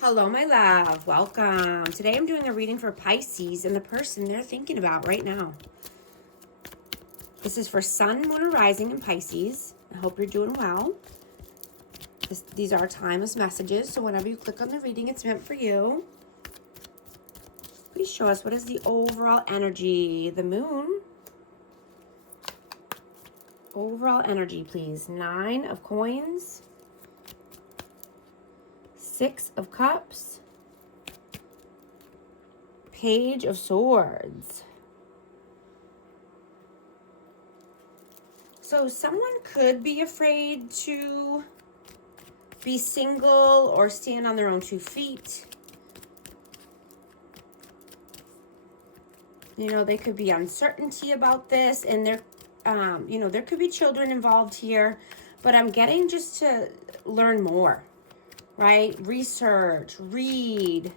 Hello, my love. Welcome. Today I'm doing a reading for Pisces and the person they're thinking about right now. This is for Sun, Moon, or Rising in Pisces. I hope you're doing well. These are timeless messages, so whenever you click on the reading, it's meant for you. Please show us, what is the overall energy? The Moon. Overall energy, please. 9 of Coins. 6 of Cups. Page of Swords. So someone could be afraid to be single or stand on their own 2 feet. You know, they could be uncertainty about this, and there, you know, there could be children involved here, but I'm getting just to learn more, right? Research, read,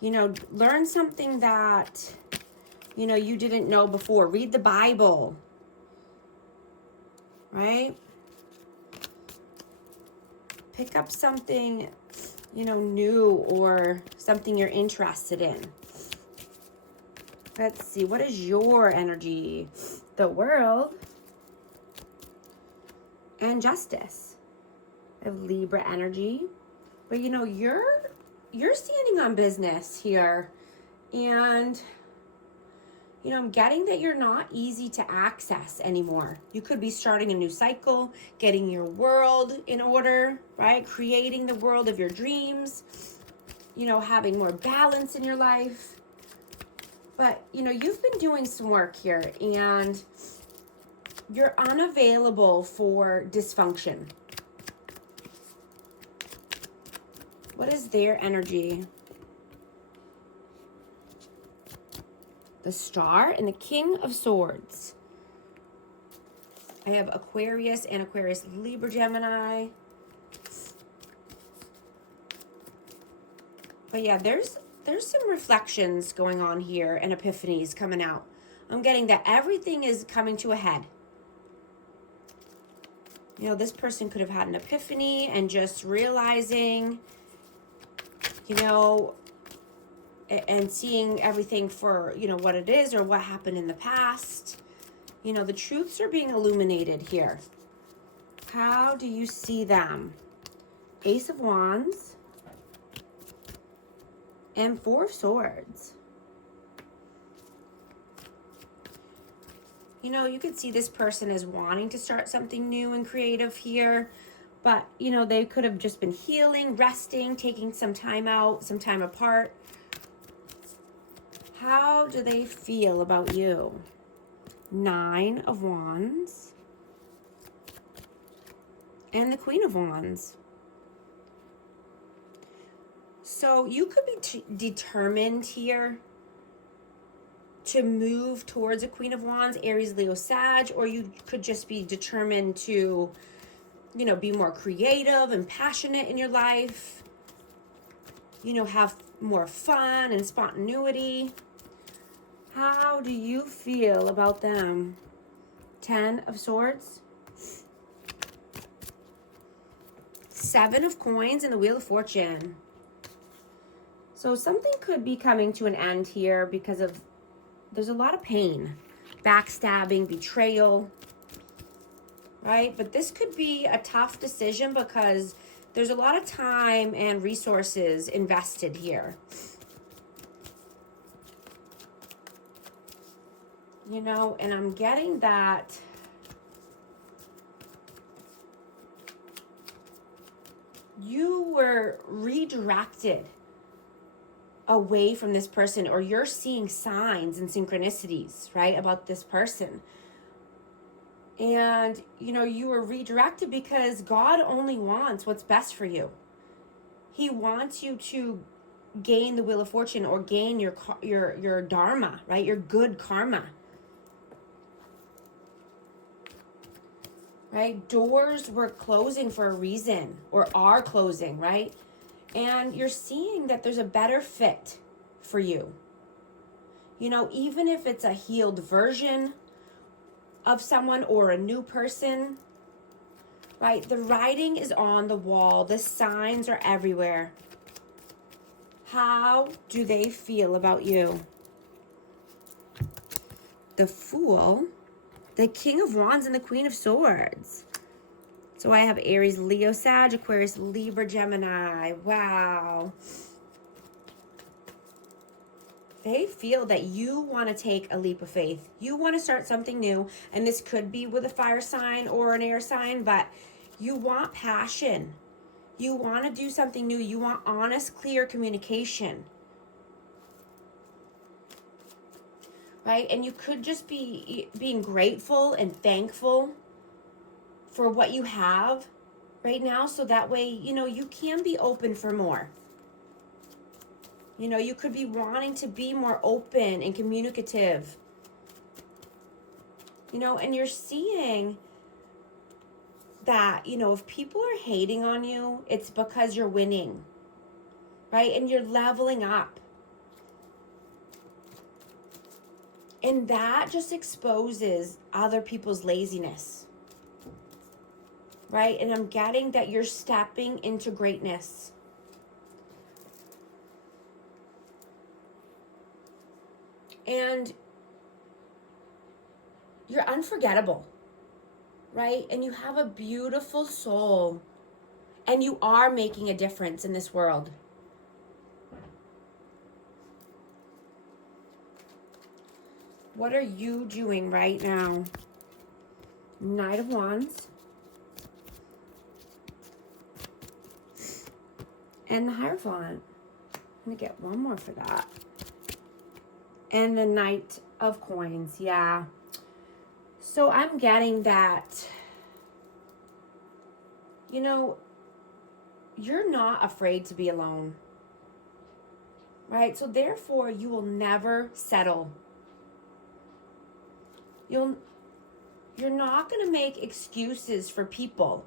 you know, learn something that, you know, you didn't know before. Read the Bible, right? Pick up something, you know, new or something you're interested in. Let's see, what is your energy? The World and Justice. I have Libra energy. But you know, you're standing on business here. And you know, I'm getting that you're not easy to access anymore. You could be starting a new cycle, getting your world in order, right? Creating the world of your dreams, you know, having more balance in your life. But, you know, you've been doing some work here and you're unavailable for dysfunction. What is their energy? The Star and the King of Swords. I have Aquarius and Aquarius, Libra, Gemini. But yeah, there's some reflections going on here and epiphanies coming out. I'm getting that everything is coming to a head. You know, this person could have had an epiphany and just realizing, you know, and seeing everything for, you know, what it is or what happened in the past. You know, the truths are being illuminated here. How do you see them? Ace of Wands and 4 of Swords. You know, you could see this person as wanting to start something new and creative here. But, you know, they could have just been healing, resting, taking some time out, some time apart. How do they feel about you? 9 of Wands and the Queen of Wands. So you could be determined here to move towards a Queen of Wands, Aries, Leo, Sag, or you could just be determined to, you know, be more creative and passionate in your life. You know, have more fun and spontaneity. How do you feel about them? 10 of Swords. 7 of Coins and the Wheel of Fortune. So something could be coming to an end here because of, there's a lot of pain, backstabbing, betrayal, right? But this could be a tough decision because there's a lot of time and resources invested here. You know, and I'm getting that you were redirected away from this person, or you're seeing signs and synchronicities, right, about this person. And, you know, you were redirected because God only wants what's best for you. He wants you to gain the Wheel of Fortune or gain your dharma, right, your good karma. Right? Doors were closing for a reason, or are closing, right? And you're seeing that there's a better fit for you. You know, even if it's a healed version of someone or a new person, right? The writing is on the wall. The signs are everywhere. How do they feel about you? The Fool, the King of Wands, and the Queen of Swords. So I have Aries, Leo, Sag, Aquarius, Libra, Gemini. Wow. They feel that you want to take a leap of faith. You want to start something new. And this could be with a fire sign or an air sign, but you want passion. You want to do something new. You want honest, clear communication. Right? And you could just be being grateful and thankful for what you have right now. So that way, you know, you can be open for more. You know, you could be wanting to be more open and communicative. You know, and you're seeing that, you know, if people are hating on you, it's because you're winning, right? And you're leveling up. And that just exposes other people's laziness, right? And I'm getting that you're stepping into greatness. And you're unforgettable, right? And you have a beautiful soul. And you are making a difference in this world. What are you doing right now? Knight of Wands. And the Hierophant. I'm going to get one more for that. And the Knight of Coins. Yeah. So I'm getting that, you know, you're not afraid to be alone. Right? So therefore, you will never settle. You're not going to make excuses for people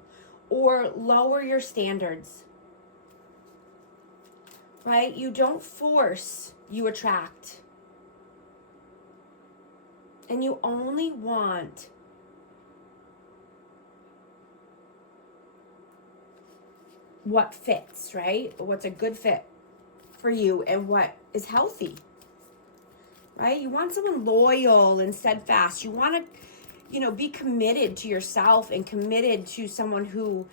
or lower your standards. Right? You don't force, you attract. And you only want what fits, right? What's a good fit for you and what is healthy. Right? You want someone loyal and steadfast. You want to, you know, be committed to yourself and committed to someone who,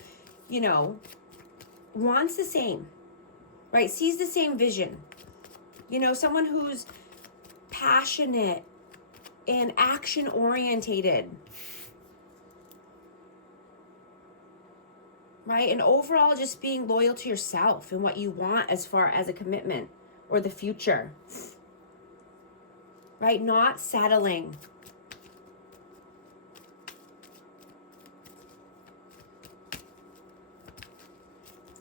you know, wants the same, right? Sees the same vision. You know, someone who's passionate and action orientated. Right? And overall, just being loyal to yourself and what you want as far as a commitment or the future. Right? Not settling.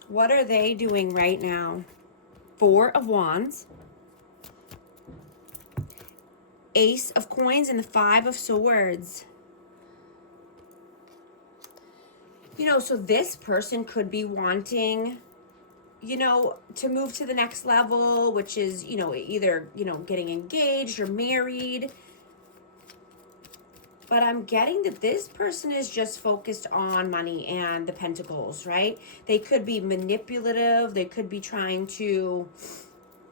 What are they doing right now? Four of Wands. Ace of Coins and the Five of Swords. You know, so this person could be wanting, you know, to move to the next level, which is, you know, either, you know, getting engaged or married. But I'm getting that this person is just focused on money and the pentacles, right? They could be manipulative. They could be trying to,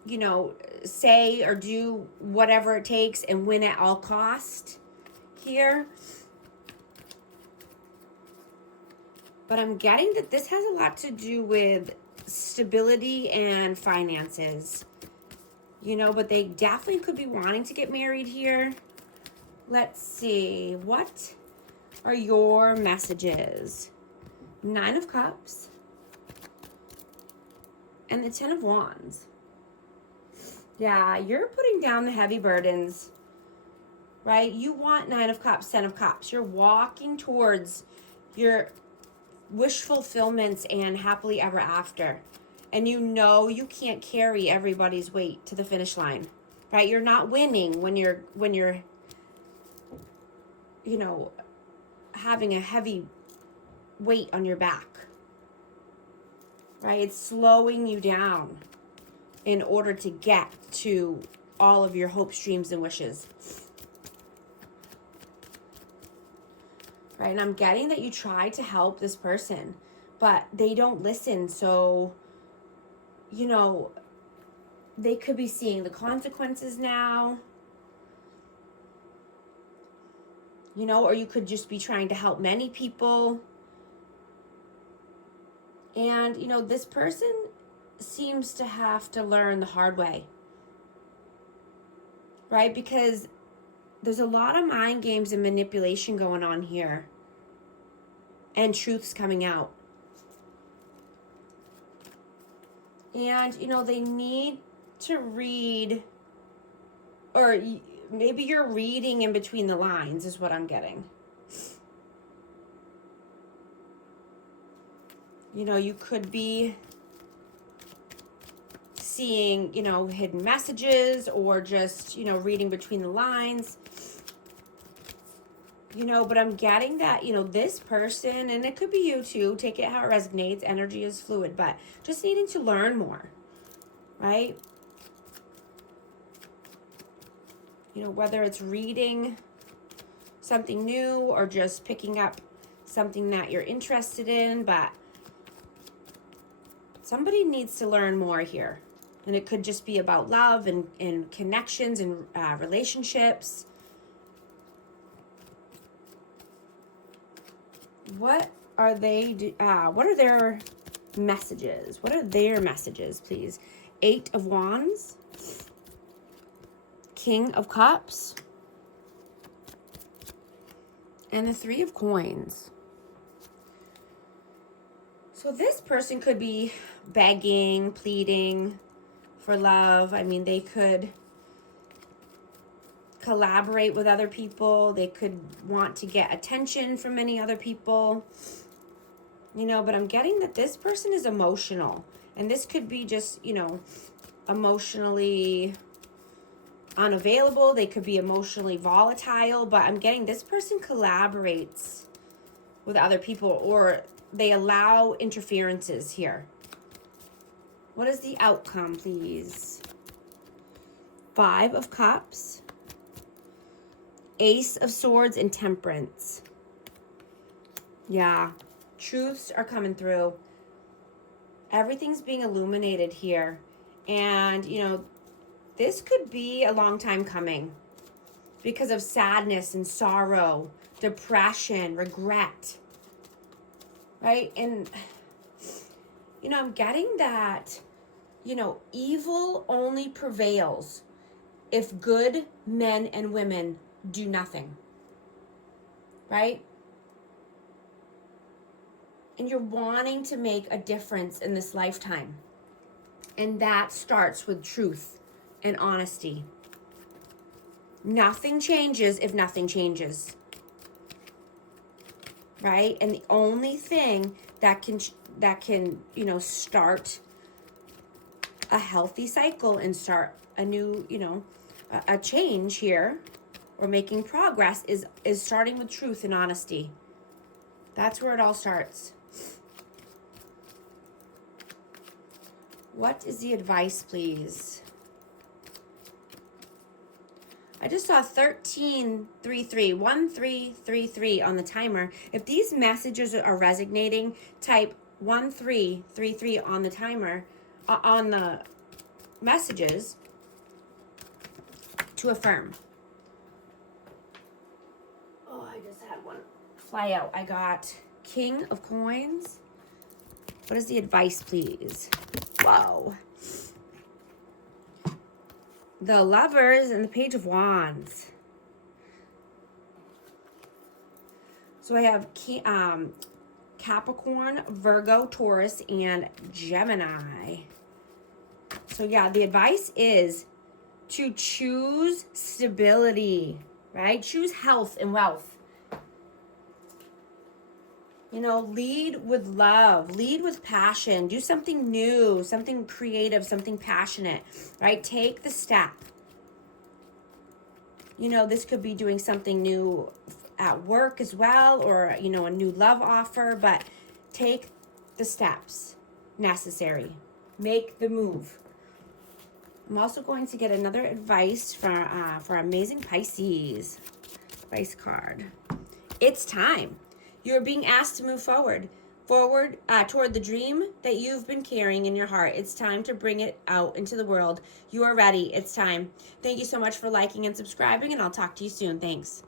you know, say or do whatever it takes and win at all cost here. But I'm getting that this has a lot to do with stability and finances. You know, but they definitely could be wanting to get married here. Let's see. What are your messages? Nine of Cups. And the Ten of Wands. Yeah, you're putting down the heavy burdens. Right? You want Nine of Cups, Ten of Cups. You're walking towards your wish fulfillments and happily ever after. And you know you can't carry everybody's weight to the finish line. Right? You're not winning when you're you know, having a heavy weight on your back. Right? It's slowing you down in order to get to all of your hopes, dreams, and wishes. Right? And I'm getting that you try to help this person, but they don't listen. So, you know, they could be seeing the consequences now. You know, or you could just be trying to help many people. And, you know, this person seems to have to learn the hard way. Right? Because there's a lot of mind games and manipulation going on here. And truths coming out. And, you know, they need to read, or maybe you're reading in between the lines is what I'm getting. You know, you could be seeing, you know, hidden messages or just, you know, reading between the lines. You know, but I'm getting that, you know, this person, and it could be you too, take it how it resonates, energy is fluid, but just needing to learn more, right? You know, whether it's reading something new or just picking up something that you're interested in, but somebody needs to learn more here. And it could just be about love and connections and relationships. What are they? What are their messages? What are their messages, please? 8 of Wands, King of Cups, and the 3 of Coins. So this person could be begging, pleading for love. I mean, they could collaborate with other people. They could want to get attention from many other people. You know, but I'm getting that this person is emotional. And this could be just, you know, emotionally unavailable. They could be emotionally volatile. But I'm getting this person collaborates with other people, or they allow interferences here. What is the outcome, please? 5 of Cups, Ace of Swords, and Temperance. Yeah, truths are coming through. Everything's being illuminated here. And, you know, this could be a long time coming because of sadness and sorrow, depression, regret. Right? And, you know, I'm getting that, you know, evil only prevails if good men and women do nothing. Right? And you're wanting to make a difference in this lifetime. And that starts with truth and honesty. Nothing changes if nothing changes. Right? And the only thing that can, you know, start a healthy cycle and start a new, you know, a change here, or making progress is starting with truth and honesty. That's where it all starts. What is the advice, please? I just saw 1333, 1333 on the timer. If these messages are resonating, type 1333 on the timer, on the messages to affirm. Oh, I just had one fly out. I got King of Coins. What is the advice, please? Whoa. The Lovers and the Page of Wands. So I have Capricorn, Virgo, Taurus, and Gemini. So yeah, the advice is to choose stability, right? Choose health and wealth. You know, lead with love, lead with passion, do something new, something creative, something passionate, right? Take the step. You know, this could be doing something new at work as well, or, you know, a new love offer, but take the steps necessary. Make the move. I'm also going to get another advice for amazing Pisces. Advice card. It's time. You're being asked to move forward. forward toward the dream that you've been carrying in your heart. It's time to bring it out into the world. You are ready. It's time. Thank you so much for liking and subscribing, and I'll talk to you soon. Thanks.